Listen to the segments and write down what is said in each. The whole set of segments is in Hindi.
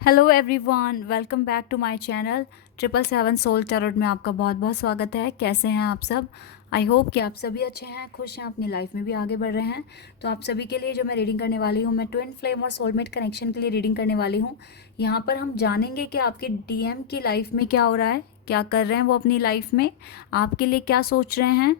Hello everyone, welcome back to my channel 777 soul tarot में आपका बहुत बहुत स्वागत है। कैसे हैं आप सब? आई होप कि आप सभी अच्छे हैं, खुश हैं, अपनी लाइफ में भी आगे बढ़ रहे हैं। तो आप सभी के लिए जो मैं रीडिंग करने वाली हूँ, मैं ट्विन फ्लेम और सोलमेट कनेक्शन के लिए रीडिंग करने वाली हूँ। यहाँ पर हम जानेंगे कि आपके डीएम की लाइफ में क्या हो रहा है, क्या कर रहे हैं वो अपनी लाइफ में, आपके लिए क्या सोच रहे हैं,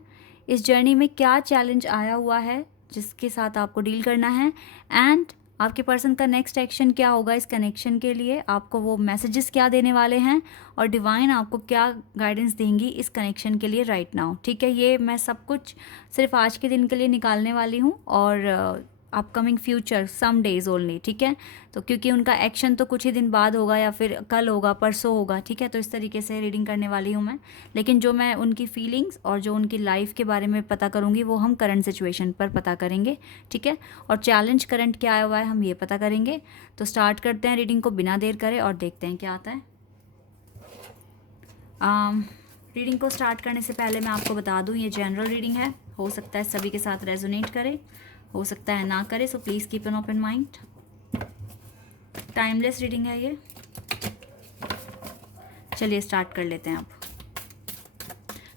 इस जर्नी में क्या चैलेंज आया हुआ है जिसके साथ आपको डील करना है, एंड आपके पर्सन का नेक्स्ट एक्शन क्या होगा इस कनेक्शन के लिए, आपको वो मैसेजेस क्या देने वाले हैं और डिवाइन आपको क्या गाइडेंस देंगी इस कनेक्शन के लिए राइट नाउ। ठीक है, ये मैं सब कुछ सिर्फ आज के दिन के लिए निकालने वाली हूँ और upcoming future some days only. ठीक है, तो क्योंकि उनका एक्शन तो कुछ ही दिन बाद होगा या फिर कल होगा, परसों होगा। ठीक है, तो इस तरीके से रीडिंग करने वाली हूँ मैं। लेकिन जो मैं उनकी फीलिंग्स और जो उनकी लाइफ के बारे में पता करूँगी वो हम करंट सिचुएशन पर पता करेंगे। ठीक है, और चैलेंज करंट क्या आया हुआ है हम ये पता करेंगे। तो स्टार्ट करते हैं रीडिंग को बिना देर करे और देखते हैं क्या आता है। रीडिंग को स्टार्ट करने से पहले मैं आपको बता दूं, ये जनरल रीडिंग है, हो सकता है सभी के साथ रेजोनेट करे, हो सकता है ना करे, so please keep an open mind. Timeless reading है ये। चलिए स्टार्ट कर लेते हैं। अब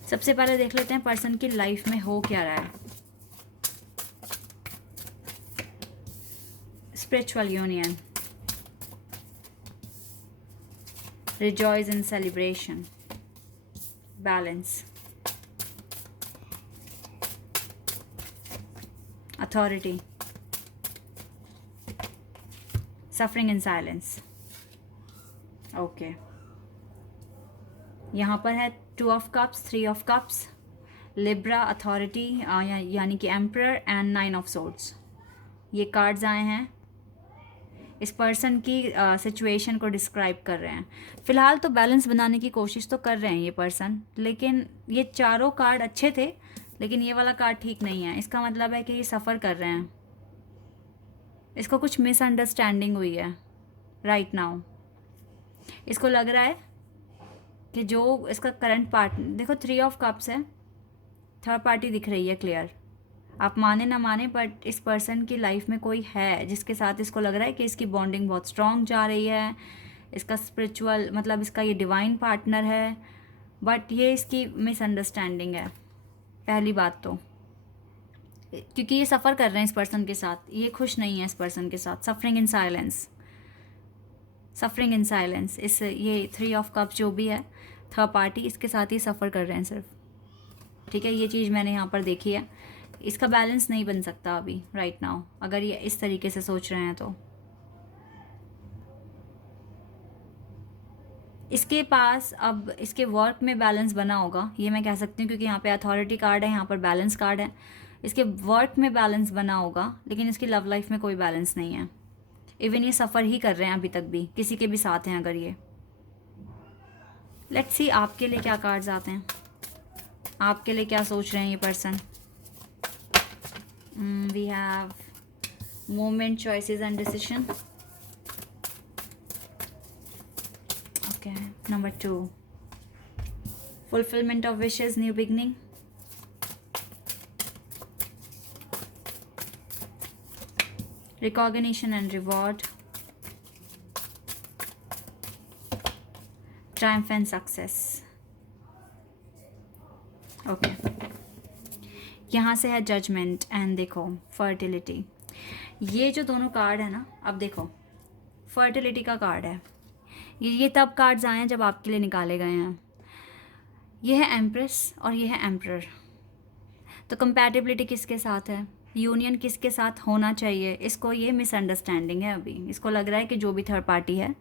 सबसे पहले देख लेते हैं पर्सन की लाइफ में हो क्या रहा है। Spiritual union, rejoice in celebration, balance, authority, suffering in silence। Okay, यहाँ पर है 2 of cups, 3 of cups, Libra, authority यानी कि एम्परर एंड 9 ऑफ सोर्ड्स। ये कार्ड्स आए हैं, इस पर्सन की सिचुएशन को डिस्क्राइब कर रहे हैं। फ़िलहाल तो बैलेंस बनाने की कोशिश तो कर रहे हैं ये पर्सन, लेकिन ये चारों कार्ड अच्छे थे लेकिन ये वाला कार्ड ठीक नहीं है। इसका मतलब है कि ये सफ़र कर रहे हैं, इसको कुछ मिसअंडरस्टैंडिंग हुई है राइट नाउ। इसको लग रहा है कि जो इसका करंट पार्टनर, देखो 3 ऑफ कप्स है, थर्ड पार्टी दिख रही है क्लियर। आप माने ना माने बट इस पर्सन की लाइफ में कोई है जिसके साथ इसको लग रहा है कि इसकी बॉन्डिंग बहुत स्ट्रॉन्ग जा रही है। इसका स्पिरिचुअल मतलब इसका ये डिवाइन पार्टनर है, बट ये इसकी मिसअंडरस्टैंडिंग है पहली बात तो, क्योंकि ये सफ़र कर रहे हैं इस पर्सन के साथ, ये खुश नहीं है इस पर्सन के साथ। Suffering in silence, suffering in silence. इस ये 3 ऑफ कप जो भी है थर्ड पार्टी, इसके साथ ही सफ़र कर रहे हैं सिर्फ। ठीक है, ये चीज़ मैंने यहाँ पर देखी है। इसका बैलेंस नहीं बन सकता अभी राइट नाउ अगर ये इस तरीके से सोच रहे हैं तो। इसके पास अब इसके वर्क में बैलेंस बना होगा, ये मैं कह सकती हूँ, क्योंकि यहाँ पे अथॉरिटी कार्ड है, यहाँ पर बैलेंस कार्ड है। इसके वर्क में बैलेंस बना होगा लेकिन इसकी लव लाइफ में कोई बैलेंस नहीं है। इवन ये सफ़र ही कर रहे हैं अभी तक भी, किसी के भी साथ हैं अगर ये। लेट्स सी आपके लिए क्या कार्ड्स आते हैं, आपके लिए क्या सोच रहे हैं ये person. We have moment, choices and decision. Okay, number 2 fulfillment of wishes, new beginning, recognition and reward, triumph and success। Okay, यहाँ से है जजमेंट एंड देखो फर्टिलिटी। ये जो दोनों कार्ड है ना, अब देखो फर्टिलिटी का कार्ड है, ये तब कार्ड्स आए हैं जब आपके लिए निकाले गए हैं। ये है एम्प्रेस और ये है एम्परर। तो कंपैटिबिलिटी किसके साथ है, यूनियन किसके साथ होना चाहिए, इसको ये मिसअंडरस्टैंडिंग है अभी। इसको लग रहा है कि जो भी थर्ड पार्टी है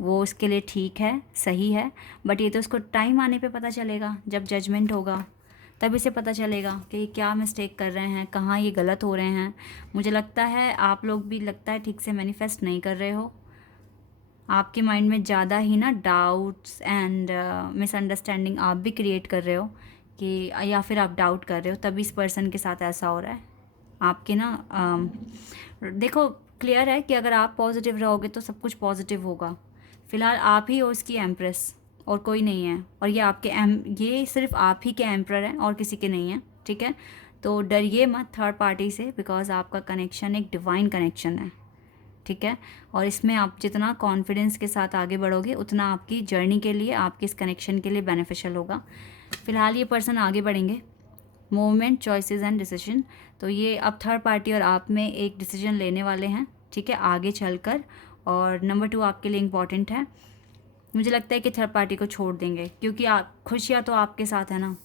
वो इसके लिए ठीक है, सही है, बट ये तो इसको टाइम आने पे पता चलेगा, जब जजमेंट होगा तब इसे पता चलेगा कि ये क्या मिस्टेक कर रहे हैं, कहाँ ये गलत हो रहे हैं। मुझे लगता है आप लोग भी लगता है ठीक से मैनिफेस्ट नहीं कर रहे हो, आपके माइंड में ज़्यादा ही ना डाउट्स एंड मिसअंडरस्टैंडिंग आप भी क्रिएट कर रहे हो कि, या फिर आप डाउट कर रहे हो तभी इस पर्सन के साथ ऐसा हो रहा है। आपके ना देखो क्लियर है कि अगर आप पॉजिटिव रहोगे तो सब कुछ पॉजिटिव होगा। फ़िलहाल आप ही हो इसकी एम्प्रेस और कोई नहीं है, और ये आपके ये सिर्फ आप ही के एम्प्रर हैं और किसी के नहीं है। ठीक है, तो डरिए मत थर्ड पार्टी से, बिकॉज आपका कनेक्शन एक डिवाइन कनेक्शन है। ठीक है। और इसमें आप जितना कॉन्फिडेंस के साथ आगे बढ़ोगे उतना आपकी जर्नी के लिए, आपके इस कनेक्शन के लिए बेनिफिशियल होगा। फ़िलहाल ये पर्सन आगे बढ़ेंगे, मूवमेंट, चॉइसेस एंड डिसीजन। तो ये अब थर्ड पार्टी और आप में एक डिसीजन लेने वाले हैं, ठीक है, आगे चलकर। और नंबर 2 आपके लिए इम्पॉर्टेंट है। मुझे लगता है कि थर्ड पार्टी को छोड़ देंगे, क्योंकि आप खुशियाँ तो आपके साथ है ना,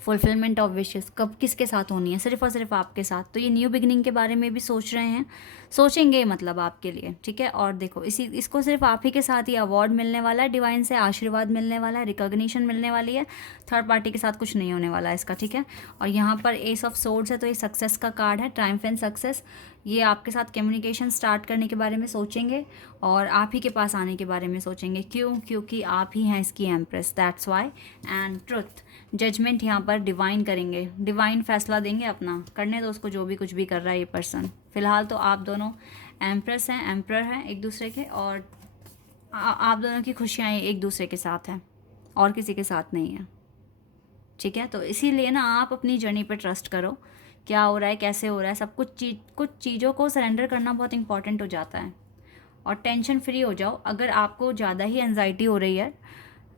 फुलफिलमेंट ऑफ विशेस कब किसके साथ होनी है, सिर्फ और सिर्फ आपके साथ। तो ये न्यू बिगनिंग के बारे में भी सोच रहे हैं, सोचेंगे मतलब आपके लिए, ठीक है। और देखो इसको सिर्फ आप ही के साथ ही अवार्ड मिलने वाला है, डिवाइन से आशीर्वाद मिलने वाला है, रिकॉग्निशन मिलने वाली है। थर्ड पार्टी के साथ कुछ नहीं होने वाला है इसका, ठीक है। और यहाँ पर एस ऑफ सोर्ड्स है, तो ये सक्सेस का कार्ड है, ट्रायम्फ एंड सक्सेस। ये आपके साथ कम्युनिकेशन स्टार्ट करने के बारे में सोचेंगे और आप ही के पास आने के बारे में सोचेंगे। क्यों? क्योंकि आप ही हैं इसकी empress, that's why. And truth, judgement यहाँ पर डिवाइन करेंगे, डिवाइन फैसला देंगे अपना, करने दो उसको जो भी कुछ भी कर रहा है ये पर्सन। फ़िलहाल तो आप दोनों एम्प्रेस हैं, एम्प्रर हैं एक दूसरे के, और आप दोनों की खुशियाँ एक दूसरे के साथ हैं और किसी के साथ नहीं है, ठीक है। तो इसीलिए ना आप अपनी जर्नी पर ट्रस्ट करो, क्या हो रहा है, कैसे हो रहा है, सब कुछ चीज़ों को सरेंडर करना बहुत इंपॉर्टेंट हो जाता है। और टेंशन फ्री हो जाओ। अगर आपको ज़्यादा ही एंजाइटी हो रही है,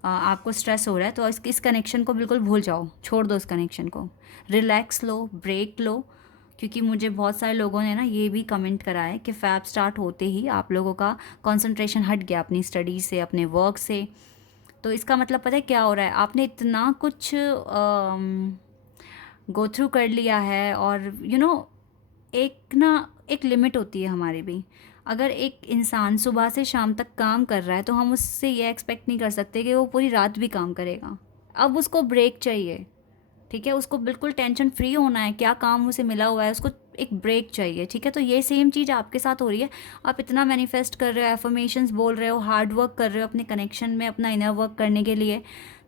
आपको स्ट्रेस हो रहा है, तो इस कनेक्शन को बिल्कुल भूल जाओ, छोड़ दो इस कनेक्शन को, रिलैक्स लो, ब्रेक लो। क्योंकि मुझे बहुत सारे लोगों ने ना ये भी कमेंट करा है कि फैब स्टार्ट होते ही आप लोगों का कंसंट्रेशन हट गया अपनी स्टडी से, अपने वर्क से। तो इसका मतलब पता है क्या हो रहा है, आपने इतना कुछ गो थ्रू कर लिया है। और एक लिमिट होती है हमारी भी। अगर एक इंसान सुबह से शाम तक काम कर रहा है तो हम उससे ये एक्सपेक्ट नहीं कर सकते कि वो पूरी रात भी काम करेगा। अब उसको ब्रेक चाहिए, ठीक है। उसको बिल्कुल टेंशन फ्री होना है, क्या काम उसे मिला हुआ है, उसको एक ब्रेक चाहिए, ठीक है। तो ये सेम चीज़ आपके साथ हो रही है। आप इतना मैनिफेस्ट कर रहे हो, एफर्मेशंस बोल रहे हो, हार्ड वर्क कर रहे हो अपने कनेक्शन में, अपना इनर वर्क करने के लिए,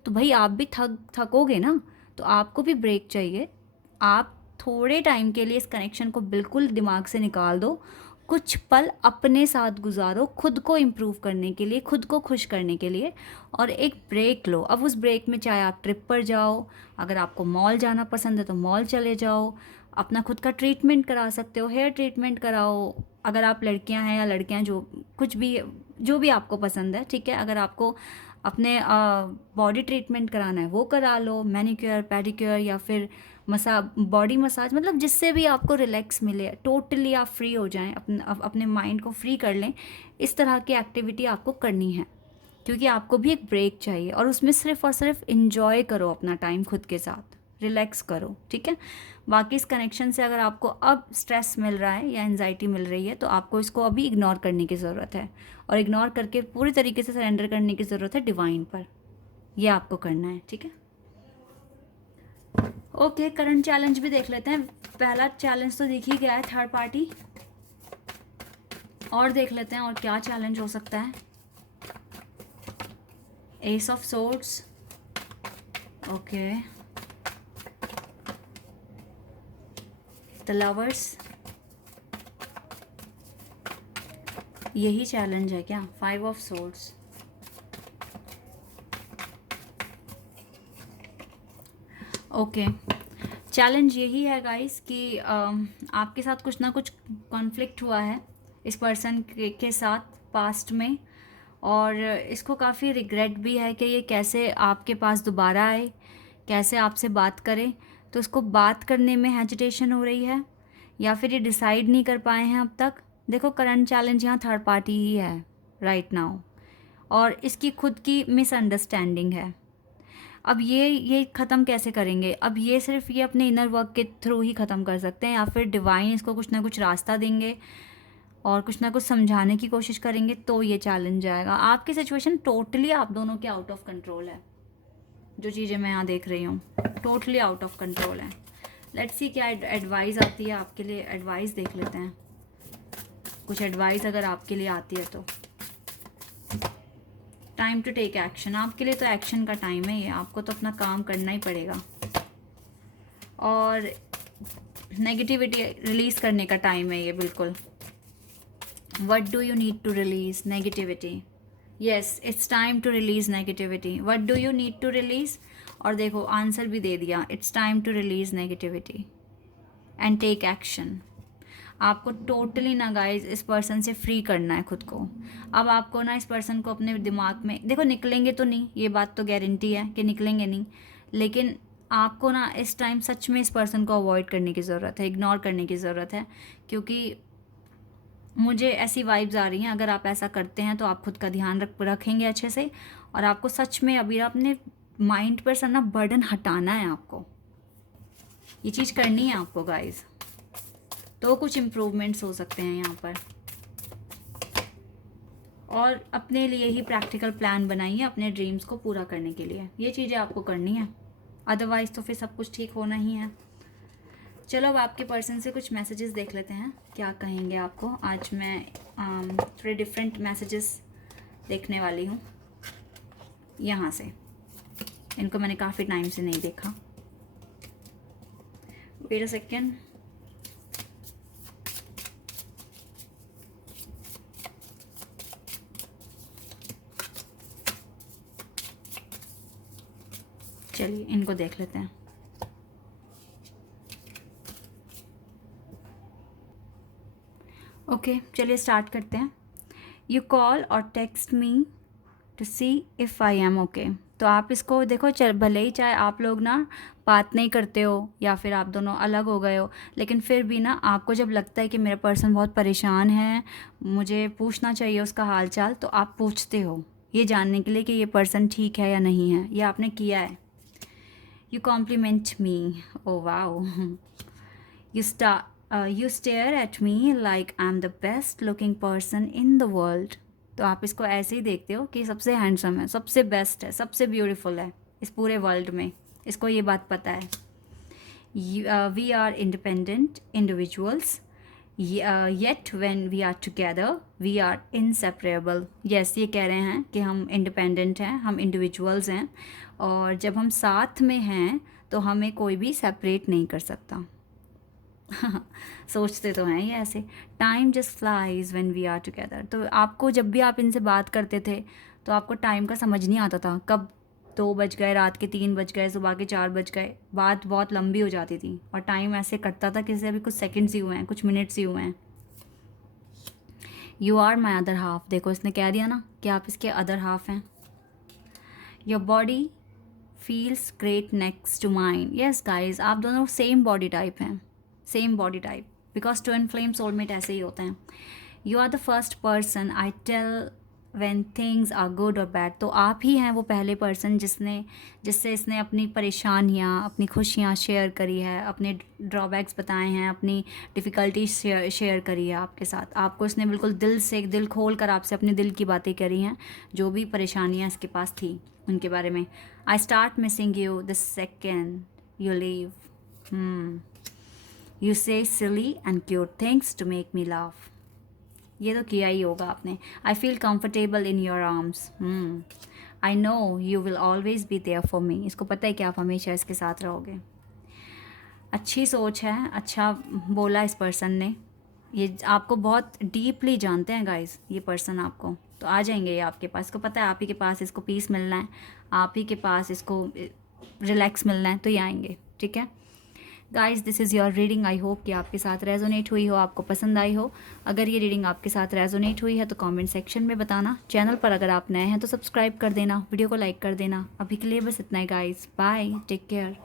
तो भाई आप भी थकोगे ना, तो आपको भी ब्रेक चाहिए। आप थोड़े टाइम के लिए इस कनेक्शन को बिल्कुल दिमाग से निकाल दो, कुछ पल अपने साथ गुजारो, खुद को इम्प्रूव करने के लिए, खुद को खुश करने के लिए, और एक ब्रेक लो। अब उस ब्रेक में चाहे आप ट्रिप पर जाओ, अगर आपको मॉल जाना पसंद है तो मॉल चले जाओ, अपना खुद का ट्रीटमेंट करा सकते हो, हेयर ट्रीटमेंट कराओ, अगर आप लड़कियां हैं या लड़कियां, जो कुछ भी, जो भी आपको पसंद है, ठीक है। अगर आपको अपने बॉडी ट्रीटमेंट कराना है वो करा लो, मैनिक्योर, पेडिक्योर, या फिर बॉडी मसाज, मतलब जिससे भी आपको रिलैक्स मिले, टोटली आप फ्री हो जाएं, अपने माइंड को फ्री कर लें। इस तरह की एक्टिविटी आपको करनी है, क्योंकि आपको भी एक ब्रेक चाहिए, और उसमें सिर्फ और सिर्फ इंजॉय करो अपना टाइम खुद के साथ, रिलैक्स करो, ठीक है। बाकी इस कनेक्शन से अगर आपको अब स्ट्रेस मिल रहा है या एंजाइटी मिल रही है, तो आपको इसको अभी इग्नोर करने की ज़रूरत है, और इग्नोर करके पूरी तरीके से सरेंडर करने की ज़रूरत है डिवाइन पर। यह आपको करना है, ठीक है। ओके, करंट चैलेंज भी देख लेते हैं। पहला चैलेंज तो दिख ही गया है, थर्ड पार्टी। और देख लेते हैं और क्या चैलेंज हो सकता है। S of swords, okay, the lovers, यही चैलेंज है क्या? 5 ऑफ सोर्ड्स, ओके। चैलेंज यही है गाइस कि आपके साथ कुछ ना कुछ कॉन्फ्लिक्ट हुआ है इस पर्सन के साथ पास्ट में, और इसको काफ़ी रिग्रेट भी है कि ये कैसे आपके पास दोबारा आए, कैसे आपसे बात करे। तो इसको बात करने में हेजिटेशन हो रही है, या फिर ये डिसाइड नहीं कर पाए हैं अब तक। देखो, करंट चैलेंज यहाँ थर्ड पार्टी ही है राइट नाउ, और इसकी खुद की मिसअंडरस्टैंडिंग है। अब ये ख़त्म कैसे करेंगे? अब ये सिर्फ ये अपने इनर वर्क के थ्रू ही ख़त्म कर सकते हैं, या फिर डिवाइन इसको कुछ ना कुछ रास्ता देंगे और कुछ ना कुछ समझाने की कोशिश करेंगे, तो ये चैलेंज जाएगा। आपकी सिचुएशन टोटली आप दोनों के आउट ऑफ कंट्रोल है, जो चीज़ें मैं यहाँ देख रही हूँ टोटली आउट ऑफ कंट्रोल है। लेट्स सी क्या एडवाइस आती है आपके लिए। एडवाइस देख लेते हैं, कुछ एडवाइस अगर आपके लिए आती है तो। टाइम टू टेक एक्शन, आपके लिए तो एक्शन का टाइम है ये, आपको तो अपना काम करना ही पड़ेगा, और नेगेटिविटी रिलीज करने का टाइम है ये बिल्कुल। What do you need to release? Negativity. Yes, it's time to release negativity. What do you need to release? और देखो आंसर भी दे दिया, it's time to release negativity and take action. आपको टोटली ना गाइज इस पर्सन से फ्री करना है खुद को। अब आपको ना इस पर्सन को अपने दिमाग में, देखो निकलेंगे तो नहीं, ये बात तो गारंटी है कि निकलेंगे नहीं, लेकिन आपको ना इस टाइम सच में इस पर्सन को अवॉइड करने की ज़रूरत है, इग्नोर करने की ज़रूरत है, क्योंकि मुझे ऐसी वाइब्स आ रही हैं अगर आप ऐसा करते हैं तो आप खुद का ध्यान रखेंगे अच्छे से, और आपको सच में अभी अपने माइंड पर ना बर्डन हटाना है, आपको ये चीज़ करनी है आपको गाइज, तो कुछ इम्प्रूवमेंट्स हो सकते हैं यहाँ पर। और अपने लिए ही प्रैक्टिकल प्लान बनाइए अपने ड्रीम्स को पूरा करने के लिए, ये चीज़ें आपको करनी है, अदरवाइज़ तो फिर सब कुछ ठीक होना ही है। चलो अब आपके पर्सन से कुछ मैसेजेस देख लेते हैं, क्या कहेंगे आपको। आज मैं थोड़े डिफरेंट मैसेजेस देखने वाली हूँ यहाँ से, इनको मैंने काफ़ी टाइम से नहीं देखा। Wait a second. चलिए इनको देख लेते हैं। ओके चलिए स्टार्ट करते हैं। You call or text me to see if I am okay. तो आप इसको देखो, भले ही चाहे आप लोग ना बात नहीं करते हो या फिर आप दोनों अलग हो गए हो, लेकिन फिर भी ना आपको जब लगता है कि मेरा पर्सन बहुत परेशान है, मुझे पूछना चाहिए उसका हाल चाल, तो आप पूछते हो ये जानने के लिए कि ये पर्सन ठीक है या नहीं है, ये आपने किया है। You compliment me, oh wow. You stare at me like I'm the best looking person in the world. तो आप इसको ऐसे ही देखते हो कि सबसे हैंडसम है, सबसे बेस्ट है, सबसे ब्यूटीफुल है इस पूरे वर्ल्ड में, इसको ये बात पता है। We are independent individuals, yet when we are together we are inseparable. Yes, ये कह रहे हैं कि हम इंडिपेंडेंट हैं, हम इंडिविजुअल्स हैं, और जब हम साथ में हैं तो हमें कोई भी सेपरेट नहीं कर सकता। सोचते तो हैं ये ऐसे। Time just flies when we are together. तो आपको जब भी आप इनसे बात करते थे तो आपको टाइम का समझ नहीं आता था, कब 2 बज गए, रात के 3 बज गए, सुबह के 4 बज गए, बात बहुत लंबी हो जाती थी और टाइम ऐसे कटता था कि जैसे अभी कुछ सेकंड्स ही हुए हैं, कुछ मिनट्स ही हुए हैं। You are my other half, देखो इसने कह दिया ना कि आप इसके अदर हाफ हैं। Your body feels great next to mine. Yes guys, आप दोनों सेम बॉडी टाइप हैं, same body type, because twin flame soulmate ऐसे ही होते हैं। You are the first person I tell when things are good or bad. तो आप ही हैं वो पहले पर्सन जिससे इसने अपनी परेशानियाँ, अपनी खुशियाँ शेयर करी है, अपने ड्रॉबैक्स बताए हैं, अपनी डिफ़िकल्टीज शेयर करी है आपके साथ। आपको इसने बिल्कुल दिल खोल कर आपसे अपने दिल की बातें करी हैं, जो भी परेशानियाँ इसके पास थी उनके बारे में। I start missing you the second you leave. You say silly and cute things to make me laugh. ये तो किया ही होगा आपने। I feel comfortable in your arms. I know you will always be there for me. इसको पता है कि आप हमेशा इसके साथ रहोगे। अच्छी सोच है, अच्छा बोला इस पर्सन ने। ये आपको बहुत डीपली जानते हैं गाइस, ये पर्सन आपको। तो आ जाएंगे ये आपके पास, इसको पता है आप ही के पास इसको पीस मिलना है, आप ही के पास इसको रिलैक्स मिलना है, तो ये आएंगे। ठीक है guys, this is your reading. I hope कि आपके साथ रेजोनेट हुई हो, आपको पसंद आई हो। अगर ये रीडिंग आपके साथ रेजोनेट हुई है तो कमेंट सेक्शन में बताना। चैनल पर अगर आप नए हैं तो सब्सक्राइब कर देना, वीडियो को लाइक कर देना। अभी के लिए बस इतना ही गाइज, बाय, टेक केयर।